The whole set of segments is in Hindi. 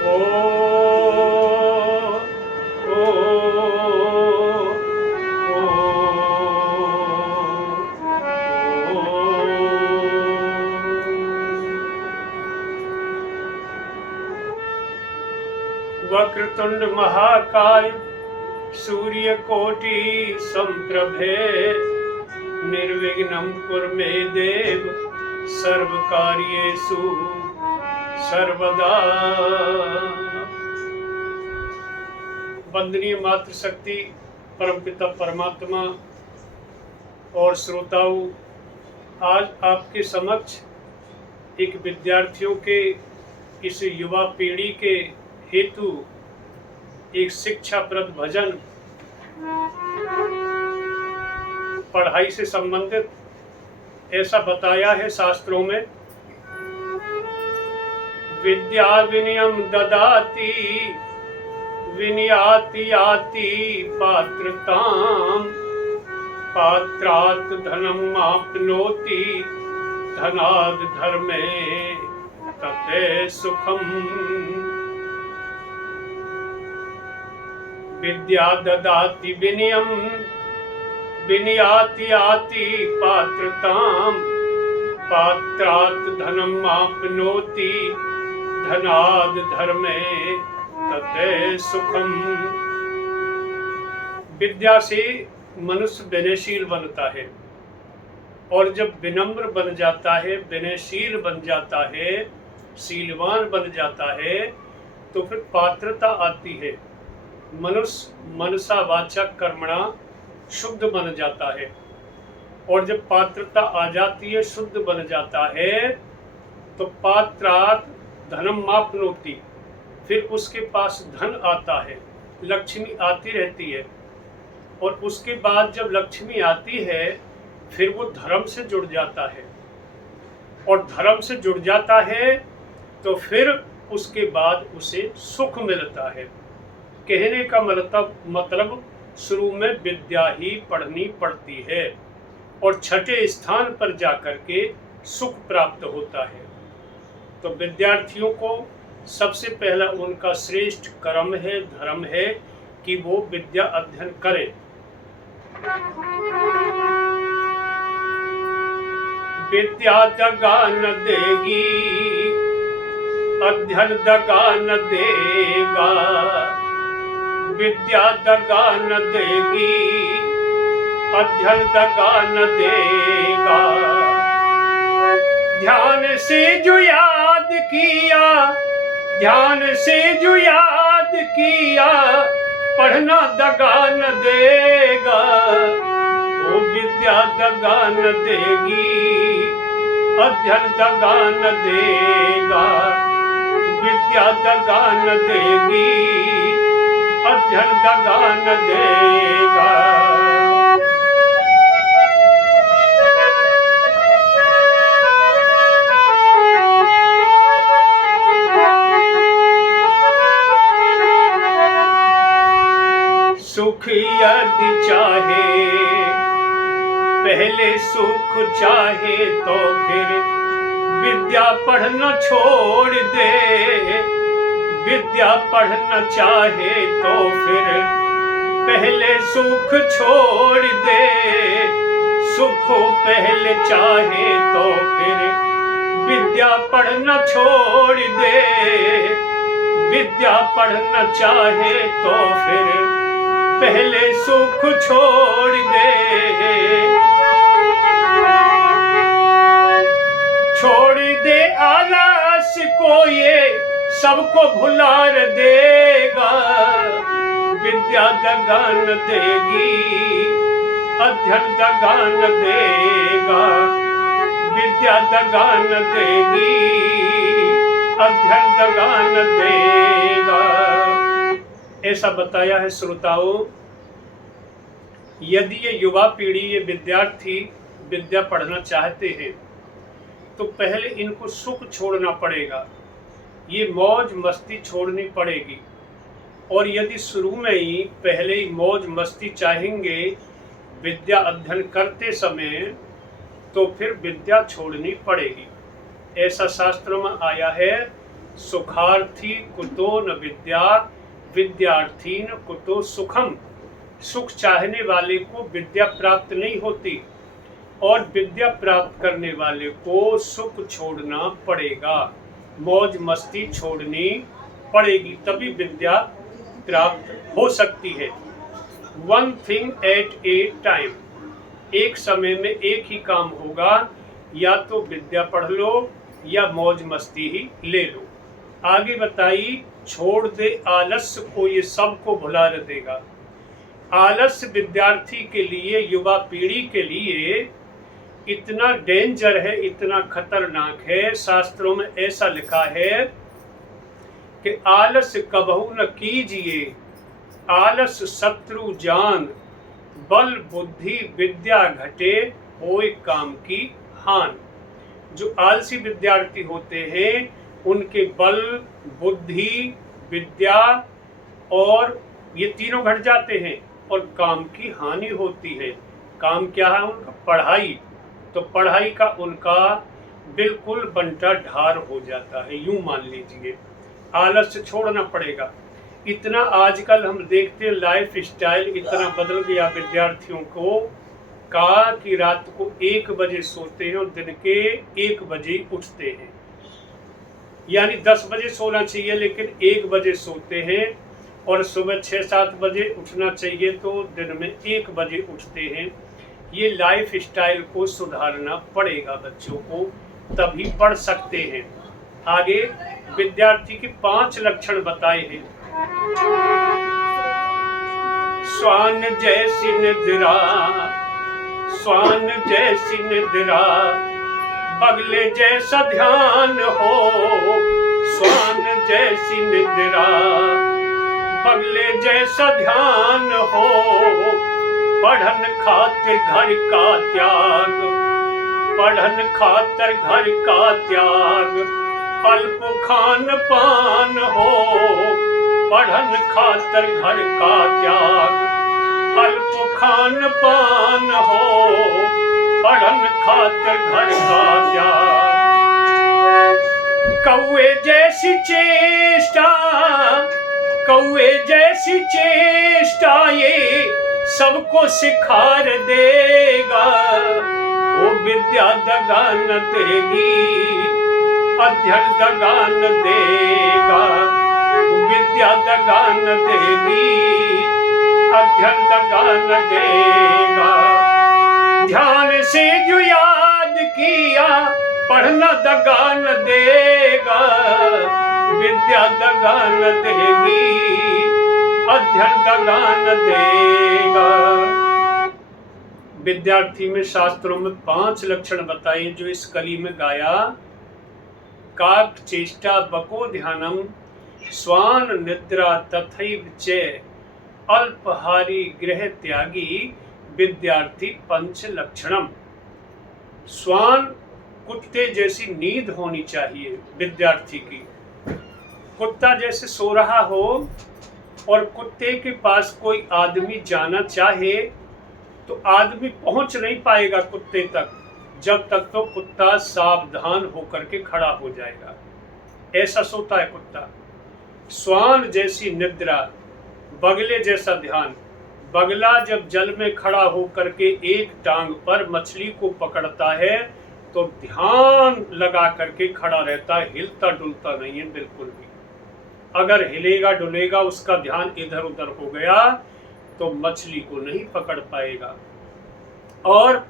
ओ ओ वक्रतुंड महाकाय सूर्यकोटि संप्रभे निर्विघ्नं कुरु मे देव सर्वकार्येषु सर्वदा। वंदनीय मातृशक्ति परमपिता परमात्मा और श्रोताओं, आज आपके समक्ष एक विद्यार्थियों के इस युवा पीढ़ी के हेतु एक शिक्षाप्रद भजन पढ़ाई से संबंधित ऐसा बताया है शास्त्रों में। विद्या विनयम ददाति विनयाति याति पात्रताम पात्रात् धनम आपनोति धनाद धर्मे तते सुखम। विद्या ददाति विनयम विनयाति याति पात्रताम पात्रात् धनम आपनोति धनाद धर्मे तते सुखम। विद्या से मनुष्य विनयशील बनता है, और जब विनम्र बन जाता है, विनयशील बन जाता है, शीलवान बन जाता है, तो फिर पात्रता आती है। मनुष्य मनसा वाचा कर्मणा शुद्ध बन जाता है, और जब पात्रता आ जाती है, शुद्ध बन जाता है, तो पात्रात् धनम मापनोति, फिर उसके पास धन आता है, लक्ष्मी आती रहती है। और उसके बाद जब लक्ष्मी आती है, फिर वो धर्म से जुड़ जाता है, और धर्म से जुड़ जाता है तो फिर उसके बाद उसे सुख मिलता है। कहने का मतलब शुरू में विद्या ही पढ़नी पड़ती है, और छठे स्थान पर जाकर के सुख प्राप्त होता है। तो विद्यार्थियों को सबसे पहला उनका श्रेष्ठ कर्म है, धर्म है कि वो विद्या अध्ययन करें। विद्या दगा न देगी, अध्ययन दगा न देगा। विद्या दगा न देगी, अध्ययन दगा न देगा। ध्यान से जो याद किया, ध्यान से जो याद किया, पढ़ना दगा न देगा। वो विद्या दगा न देगी, अध्ययन दगा न देगा। विद्या दगा न देगी, अध्ययन दगा न देगा। सुख यदि चाहे, पहले सुख चाहे तो फिर विद्या पढ़ना छोड़ दे। विद्या पढ़ना चाहे तो फिर पहले सुख छोड़ दे। सुख पहले चाहे तो फिर विद्या पढ़ना छोड़ दे। विद्या पढ़ना चाहे तो फिर पहले सुख छोड़ दे। छोड़ दे आलस को, ये सबको भुला देगा। विद्या दगा न देगी, अध्ययन दगा न देगा। विद्या दगा न देगी, अध्ययन दगा न देगा। ऐसा बताया है श्रोताओं। यदि ये युवा पीढ़ी, ये विद्यार्थी विद्या पढ़ना चाहते हैं तो पहले इनको सुख छोड़ना पड़ेगा, ये मौज मस्ती छोड़नी पड़ेगी। और यदि शुरू में ही पहले ही मौज मस्ती चाहेंगे विद्या अध्ययन करते समय, तो फिर विद्या छोड़नी पड़ेगी। ऐसा शास्त्र में आया है सुखार्थी कुतो न विद्या विद्यार्थी न कुतो सुखम। सुख चाहने वाले को विद्या प्राप्त नहीं होती और विद्या प्राप्त करने वाले को सुख छोड़ना पड़ेगा, मौज मस्ती छोड़नी पड़ेगी, तभी विद्या प्राप्त हो सकती है। One thing at A time, एक समय में एक ही काम होगा, या तो विद्या पढ़ लो या मौज मस्ती ही ले लो। आगे बताइए, छोड़ दे आलस्य को ये सबको भुला देगा। आलस्य विद्यार्थी के लिए, युवा पीढ़ी के लिए इतना डेंजर है, इतना खतरनाक है। शास्त्रों में ऐसा लिखा है कि आलस्य कबहू न कीजिए, आलस शत्रु जान, बल बुद्धि विद्या घटे, होए काम की हान। जो आलसी विद्यार्थी होते हैं उनके बल बुद्धि विद्या और ये तीनों घट जाते हैं और काम की हानि होती है। काम क्या है उनका? पढ़ाई। तो पढ़ाई का उनका बिल्कुल बंटा ढार हो जाता है, यूं मान लीजिए। आलस्य छोड़ना पड़ेगा। इतना आजकल हम देखते हैं लाइफ स्टाइल इतना बदल गया विद्यार्थियों को, का कि रात को 1 बजे सोते हैं और दिन के 1 बजे उठते हैं। यानी 10 बजे सोना चाहिए लेकिन 1 बजे सोते हैं, और सुबह 6-7 बजे उठना चाहिए तो दिन में 1 बजे उठते हैं। ये लाइफ स्टाइल को सुधारना पड़ेगा बच्चों को, तभी पढ़ सकते हैं। आगे विद्यार्थी के 5 लक्षण बताए हैं। स्वान जैसी निद्रा, स्वान जैसी निद्रा, बगले जैसा ध्यान हो। स्वान जैसी निद्रा, बगले जैसा ध्यान हो। पढ़न खातिर घर का त्याग, पढ़न खातिर घर का त्याग, अल्प खान पान हो। पढ़न खातिर घर का त्याग, अल्प खान पान हो। पढ़न खातिर घर का त्याग। कौए जैसी चेष्टा, कौए जैसी चेष्टा ये सबको सिखार देगा। वो विद्या दगा न देगी, अध्ययन दगा न देगा। विद्या दगा न देगी, अध्ययन दगा न देगा। ध्यान से जो याद किया, पढ़ना दगा न देगा। विद्या दगा न देगी, अध्ययन दगा न देगा। विद्यार्थी में शास्त्रों में 5 लक्षण बताए जो इस कली में गाया। काक चेष्टा बको ध्यानम, स्वान निद्रा तथैव च, अल्पहारी गृह त्यागी, विद्यार्थी 5 लक्षणम। स्वान कुत्ते जैसी नींद होनी चाहिए विद्यार्थी की। कुत्ता जैसे सो रहा हो और कुत्ते के पास कोई आदमी जाना चाहे तो आदमी पहुंच नहीं पाएगा कुत्ते तक जब तक तो कुत्ता सावधान होकर के खड़ा हो जाएगा। ऐसा सोता है कुत्ता। स्वान जैसी निद्रा, बगले जैसा ध्यान। बगला जब जल में खड़ा होकर के एक टांग पर मछली को पकड़ता है तो ध्यान लगा करके खड़ा रहता है, हिलता डुलता नहीं है बिल्कुल भी। अगर हिलेगा डुलेगा, उसका ध्यान इधर उधर हो गया तो मछली को नहीं पकड़ पाएगा। और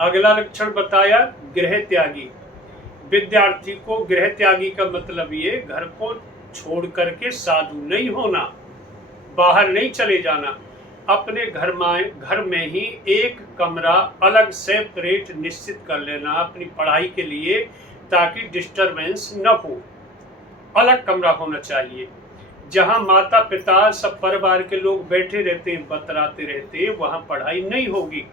अगला लक्षण बताया गृह त्यागी। विद्यार्थी को गृह त्यागी का मतलब ये घर को छोड़ करके साधु नहीं होना, बाहर नहीं चले जाना। अपने घर में ही एक कमरा अलग सेपरेट निश्चित कर लेना अपनी पढ़ाई के लिए, ताकि डिस्टरबेंस न हो। अलग कमरा होना चाहिए जहां माता पिता सब परिवार के लोग बैठे रहते हैं, बतराते रहते हैं, वहां पढ़ाई नहीं होगी।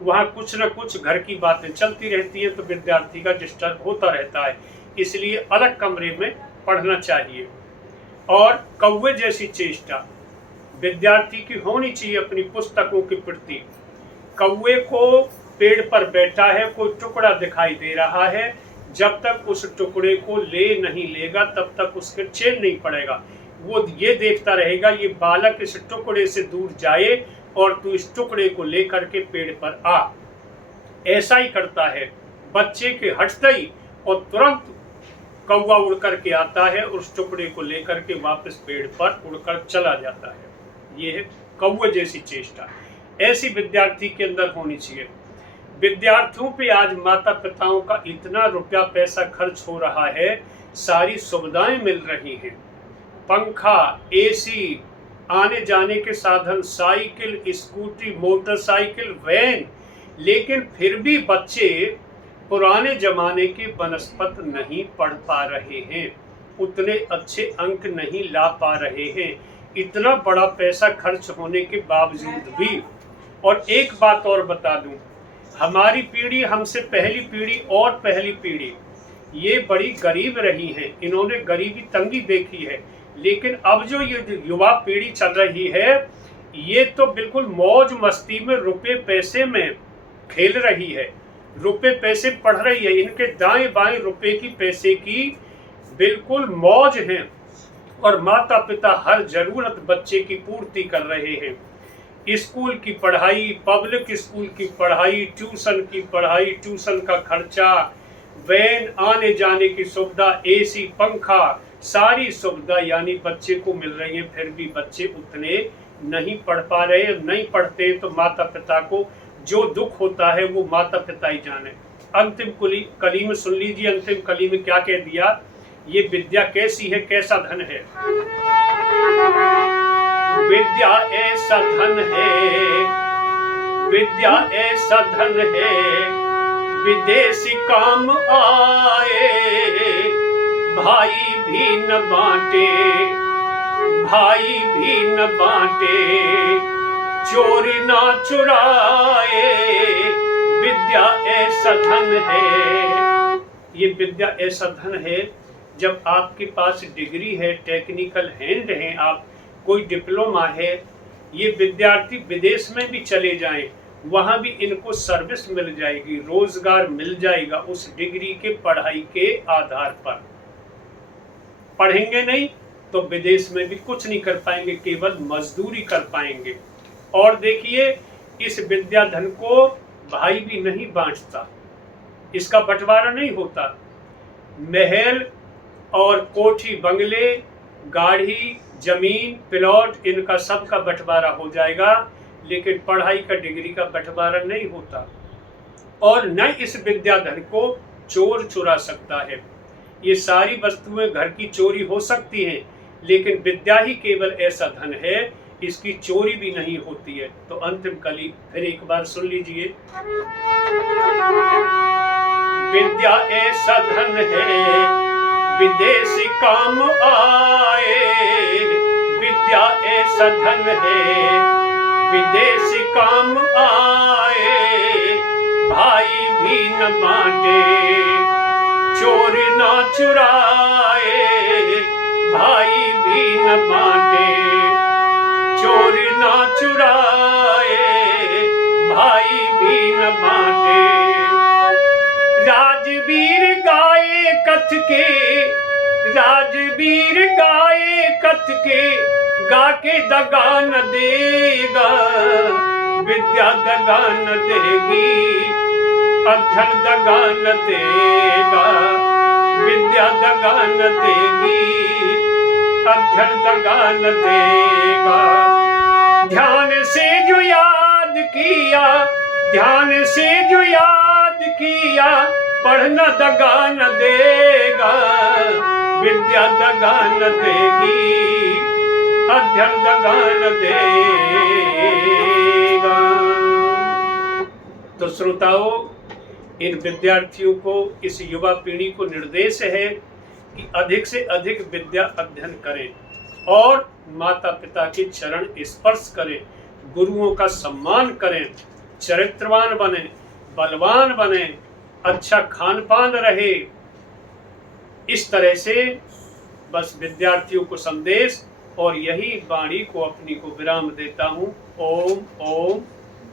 वहां कुछ न कुछ घर की बातें चलती रहती है तो विद्यार्थी का डिस्टर्ब होता रहता है। इसलिए अलग कमरे में पढ़ना चाहिए। और कौवे जैसी चेष्टा विद्यार्थी की होनी चाहिए अपनी पुस्तकों के प्रति। कौवे को पेड़ पर बैठा है, कोई टुकड़ा दिखाई दे रहा है, जब तक उस टुकड़े को ले नहीं लेगा तब तक उसके चैन नहीं पड़ेगा। वो ये देखता रहेगा ये बालक इस टुकड़े से दूर जाए और तू इस टुकड़े को लेकर के पेड़ पर आ। ऐसा ही करता है, बच्चे के हटते ही और तुरंत कौवा उड़ करके आता है, उस टुकड़े को लेकर के वापस पेड़ पर उड़कर चला जाता है। ये है कौवे जैसी चेष्टा। ऐसी विद्यार्थी के अंदर होनी चाहिए। विद्यार्थियों पे आज माता पिताओं का इतना रुपया पैसा खर्च हो रहा है, सारी सुविधाएं मिल रही हैं, पंखा, एसी, आने जाने के साधन, साइकिल, स्कूटी, मोटरसाइकिल, वैन, लेकिन फिर भी बच्चे पुराने जमाने के बनस्पत नहीं पढ़ पा रहे हैं, उतने अच्छे अंक नहीं ला पा रहे हैं, इतना बड़ा पैसा खर्च होने के बावजूद भी। और एक बात और बता दूं, हमारी पीढ़ी, हमसे पहली पीढ़ी और पहली पीढ़ी ये बड़ी गरीब रही है, इन्होंने गरीबी तंगी देखी है। लेकिन अब जो ये युवा पीढ़ी चल रही है, ये तो बिल्कुल मौज मस्ती में रुपए पैसे में खेल रही है, रुपए पैसे पढ़ रही है। इनके दाएं बाएं रुपए की पैसे की बिल्कुल मौज है और माता पिता हर जरूरत बच्चे की पूर्ति कर रहे हैं। स्कूल की पढ़ाई, पब्लिक स्कूल की पढ़ाई, ट्यूशन की पढ़ाई, ट्यूशन का खर्चा, वैन, आने जाने की सुविधा, एसी, पंखा, सारी सुविधा यानी बच्चे को मिल रही है। फिर भी बच्चे उतने नहीं पढ़ पा रहे। नहीं पढ़ते तो माता पिता को जो दुख होता है वो माता पिता ही जाने। अंतिम कली में सुन लीजिए, अंतिम कली में क्या कह दिया, ये विद्या कैसी है, कैसा धन है। विद्या ऐसा धन है, विद्या ऐसा धन है, विदेशी काम आए, भाई भी न बांटे, भाई भी न बांटे, चोरी ना चुराए, विद्या ऐसा धन है। ये विद्या ऐसा धन है, जब आपके पास डिग्री है, टेक्निकल हैंड है, आप कोई डिप्लोमा है, ये विद्यार्थी विदेश में भी चले जाएं, वहां भी इनको सर्विस मिल जाएगी, रोजगार मिल जाएगा उस डिग्री के पढ़ाई के आधार पर। पढ़ेंगे नहीं तो विदेश में भी कुछ नहीं कर पाएंगे, केवल मजदूरी कर पाएंगे। और देखिए, इस विद्या धन को भाई भी नहीं बांटता, इसका बंटवारा नहीं होता। महल और कोठी, बंगले, गाड़ी, जमीन, प्लॉट, इनका सबका बंटवारा हो जाएगा, लेकिन पढ़ाई का, डिग्री का बंटवारा नहीं होता। और न इस विद्याधन को चोर चुरा सकता है। ये सारी वस्तुएं घर की चोरी हो सकती हैं, लेकिन विद्या ही केवल ऐसा धन है, इसकी चोरी भी नहीं होती है। तो अंतिम कली फिर एक बार सुन लीजिए। विद्या ऐसा धन है, विदेशी काम आए, विद्या ऐसा धन है, विदेशी काम आए, भाई भी न बांटे, चोर ना चुराए, भाई भी न बांटे, चोर ना चुराए, भाई भी न बांटे। राजवीर गाए कथ के, राजवीर गाए कथ के, गा के दगा न देगा, विद्या दगा न देगी, अध्ययन दगा न देगा, विद्या दगा न देगी, अध्ययन दगा न देगा। ध्यान से जो याद किया, ध्यान से जो याद किया, पढ़ना दगा न देगा, विद्या दगा न देगी, अध्ययन दगा न देगा। तो श्रोताओं, इन विद्यार्थियों को, इस युवा पीढ़ी को निर्देश है कि अधिक से अधिक विद्या अध्ययन करें और माता पिता के चरण स्पर्श करें, गुरुओं का सम्मान करें, चरित्रवान बने, बलवान बने, अच्छा खान पान रहे। इस तरह से बस विद्यार्थियों को संदेश और यही वाणी को अपनी को विराम देता हूँ। ओम ओम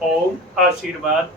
ओम। आशीर्वाद।